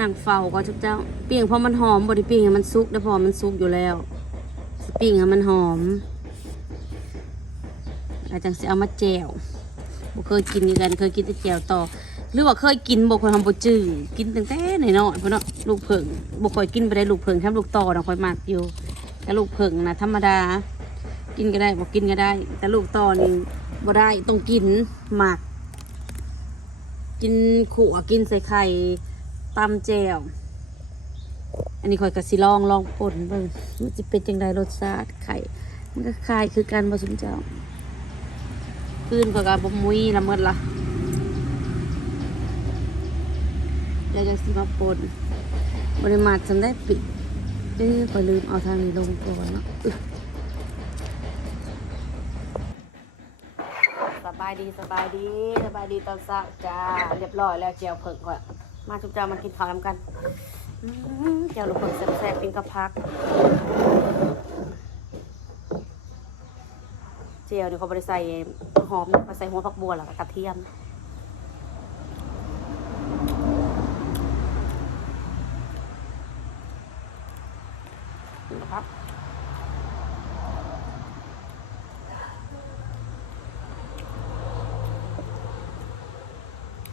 นั่งเฝ้าก็ทุกเจ้าปิ้งเพราะมันหอมบไดิปิ้งให้มันสุกได้พอมันสุกอยู่แล้วปิ้งให้มันหอมอาจังสิเอามาแจวบเคยกินกันเคยกินแต่แจวต่อ หรือว่าเคยกินบ่เคยทำบ่จื้อกินตั้งแต่น้อยๆพุ่นเนาะลูกเผิงบ่ค่อยกินไปได้ลูกเผิงแค่ลูกต่อน่ะคอยมักอยู่ แต่ลูกเผิงนะธรรมดา กินก็ได้บ่กินก็ได้ แต่ลูกต่อนี่บ่ได้ต้องกินหมัก กินขั่กินใส่ไข่ ตำแจ่วอันนี้ข่อยกะสิลองลองป่นเบิ่งมันจะเป็นจังไดรสชาติไข่ มันก็คลายคือกันบ่สมเจ้าคืนข่อยก็บ่มุ้ยละเมิดละเดี๋ยวจะสิมาป่นบริมาทฉันได้ปิดเอ้ยข่อยลืมเอาทางนี้ลงก่อนเนาะสบายดีสบายดีสบายดีตอนเช้าจ้าเรียบร้อยแล้วเจียวเผิงก่อน มาทุกเจ้ามากินข้าวนำกันเจียวลูกเผิงแซ่บๆกินกับผัก เจียวนี่เขาบริใส่หอมนะเขาใส่หัวผักบัวแล้วก็กระเทียมครับ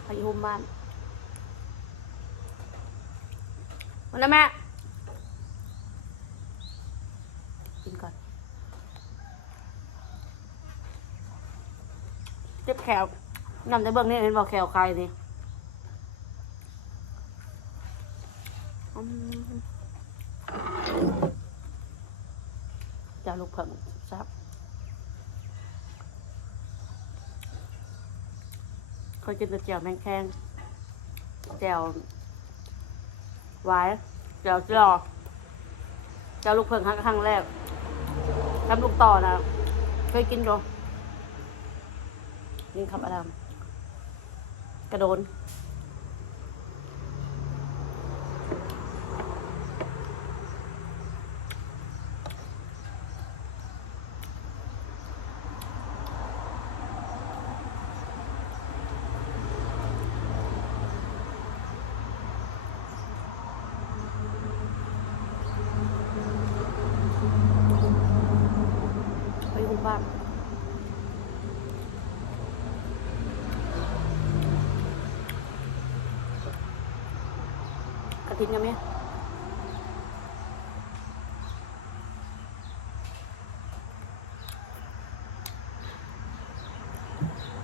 ไปหุ่มบ้าน มาแล้วแม่ กินก่อน เจ็บแขวนำแต่เบื้องนี้เห็นบอกแขวใครนี่จะลูกเผิงซับเคยกินแต่แจ่วแมงแคงแจ่ว หวายแจ่วจอเจ้าลูกเพิ่งครั้งแรกทำลูกต่อนะเคยกินดูยิงครับอารามกระโดน บ้านกระทินกันไหม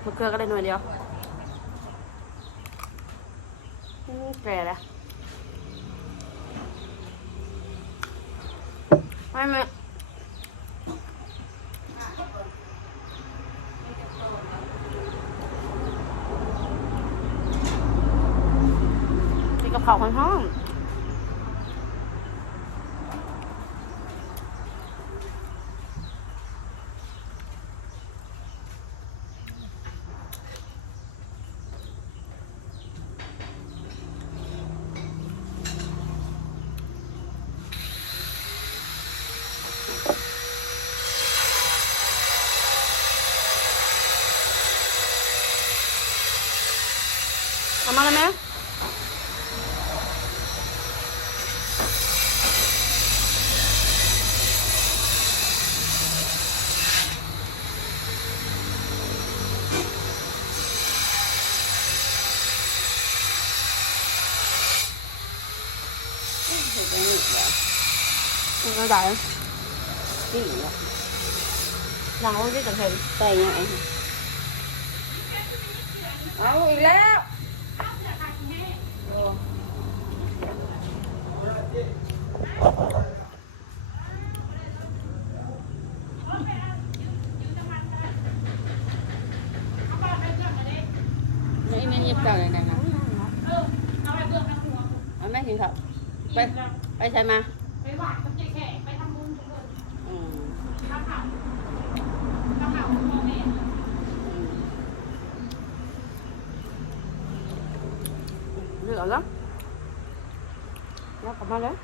มะเขือก็ได้หน่วยเดียวแก่แล้วไม่ไม่ มีกระเพราค่อนข้างเอามาแล้วไหม มันก็ได้นี่เหรอหลังว่าที่จะเห็นใส่ยังไงเอาอีกแล้ว ไม่ไม่เงียบเก่านไปหวานกับแขกไปทำบุญทุกคนอืมข้าวเผาข้าวเผาพ่อแม่เลือแล้วแล้วกลับมาเลย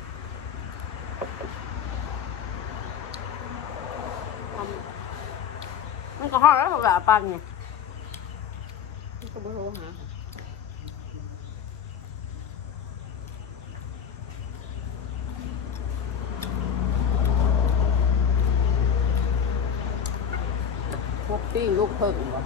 ทำมันก็ห่อแล้วแบบปันไงก็ไม่รู้หา ปิ้งลูกเพิ่งบ่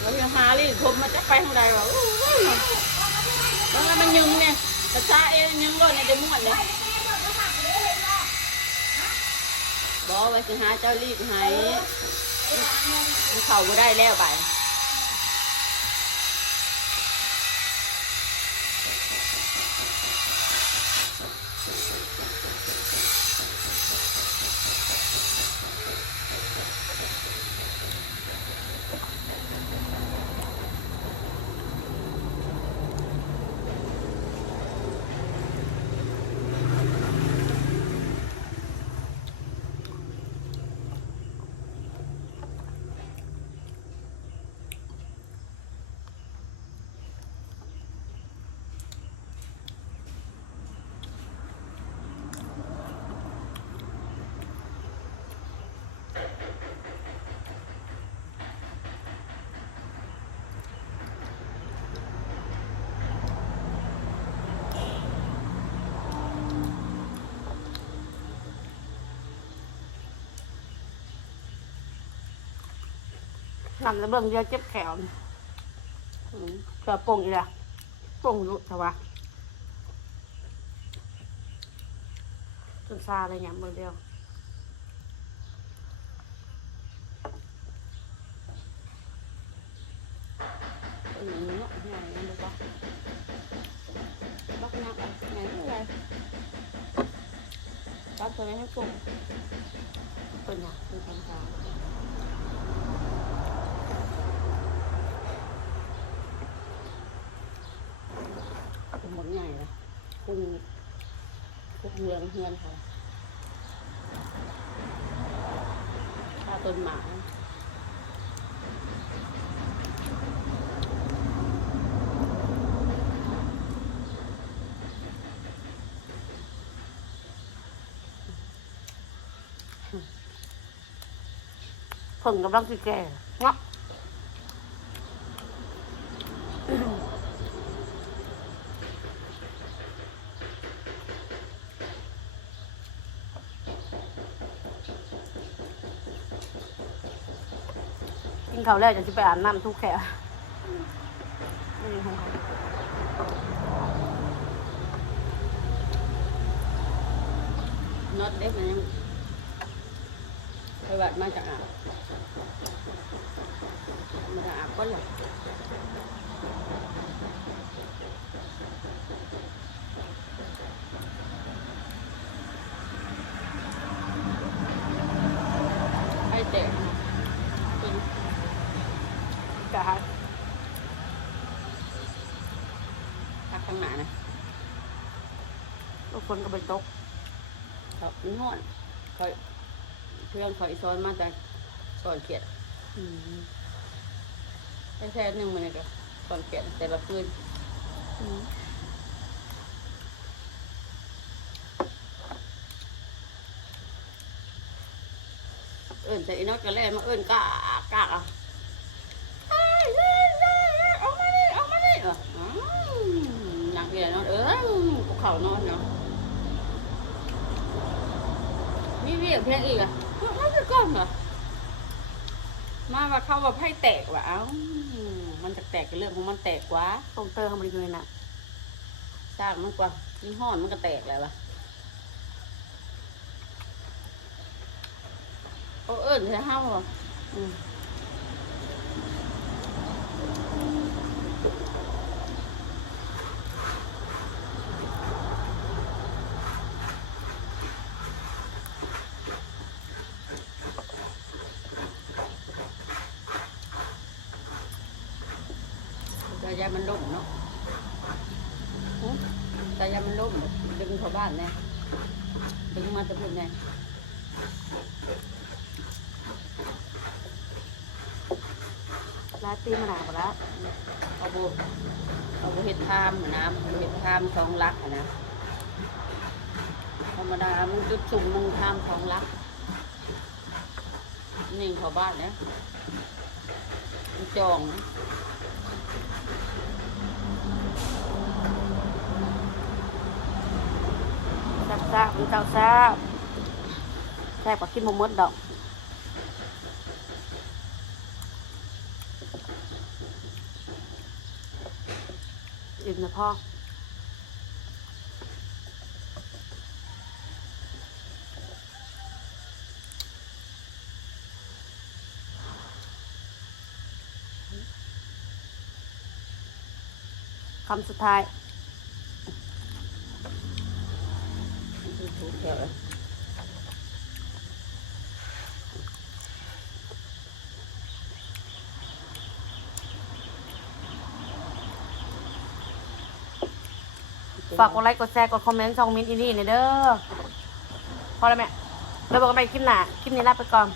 เราจะหาลิผมมันจะไปทางใดวะแล้วมันยึงเนี่ยกระชาเองยึงรถเนี่ยเดี๋ยวม่วนเนี่ยบอกว่าสิหาเจ้ารีบให้มันเข้าบ่ได้แล้วไป นำแล้วเบิ่งเดียวเจ็บแขนเกือบป่งอีกละป่งอยู่แต่ว่าจนซาเลยเนี่ยเบิ่งเดียวเป็นอย่างนี้ใหญ่นั่นเลยปะบักนักอะไหนไม่เป็นไรตัดตัวนี้ให้ป่งเป็นอย่างเป็นทางทาง เป็นหมดใหญ่เลย กุ้งกุ้งเรืองเฮือนค่ะข้าต้นหมาเพิ่งกำลังสิแก่งับ กิน ข้าวแล้วจะไปอาบน้ำทุกแค่ไม่มีของเขาน็อตเด็กมันยังไปวัดมาจากอาบมาจากอาบก็เลยไอ้เด็กเป็น กะทักข้างหน้านะทุก คนก็ไปตกครับมันห้อนคอยเพื่อนคอยซ้อนมาแต่สอนเขียดแค่แค่หนึ่งมันเลยก็สอนเขียดแต่ละคืนเอิ้นแต่อีน้อยก็แล่นมาเอิ้นกากกากอะเอ้ยเอ้ยเอ้ยเอ้ยออกมาดิออกมาดิเอออืมนักเรียนนอนเออภูเขานอนเนาะมี เวียกเพียงอีกอะมาจะก้อนเหรอมาว่าเข้าว่าไพ่แตกว่ะเอ้ามันจะแตกกับเรื่องของมันแตกกว่าตรงเตอร์ทำอะไรเลยน่ะสร้างมันกว่ายิ่งห่อนมันก็แตกแล้วล่ะโอ้เอิญจะห้าวเหรอ ยามันล่มเนาะอุ๊ยแต่ยามันล่มดึงเข้าบ้านแน่ดึงมาจะพูดแน่ลาตีมาหนาปะละเอาบุเอาบุเห็ดทามอะนะบุเห็ดทามสองลักอะนะธรรมดามึงจุดสุ่มมึงทามสองลัก นิ่งเข้าบ้านเนี่ยจองนะซ่บซ่บหรือเจ้าซ่บแซ่บกว่ากินหมมดดอกอิ่มนะพ่อ คำสุดท้ายฝากกดไลค์กดแชร์กดคอมเมนต์ช่องมินอีนี่เนี่ยเด้อพอแล้วแม่เราบอกกันไปคลิปหน้าคลิปนี้ลาไปก่อน